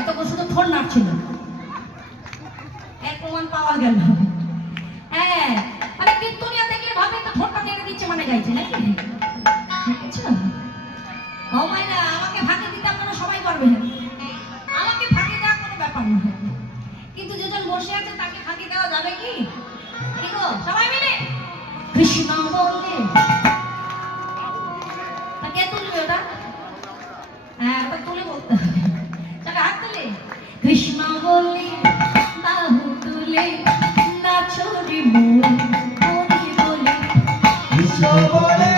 এত শুধু ঠোঁট নাড়ছিল, এক প্রমাণ পাওয়া গেল। হ্যাঁ, মানে কীর্তনিয়া দেখলে ভাবে তো ঠোঁটটা নেড়ে দিচ্ছে মানে গাইছে নাকি? দেখেছো? ও মাইনা, আমাকে ফাঁকি দিতে আপনারা সবাই পারবেন, আমাকে ফাঁকি দেওয়া কোনো ব্যাপার নয়, কিন্তু যেজন বসে আছে তাকে ফাঁকি দেওয়া যাবে কি? কি গো সবাই মিলে কৃষ্ণ বলে, তা কে তুলবে ওটা? হ্যাঁ, ওটা তুলে বলতে হবে, তাকে হাত তুলে কৃষ্ণ বলে বাহু তুলে নাচরি মন বলে কৃষ্ণ বলে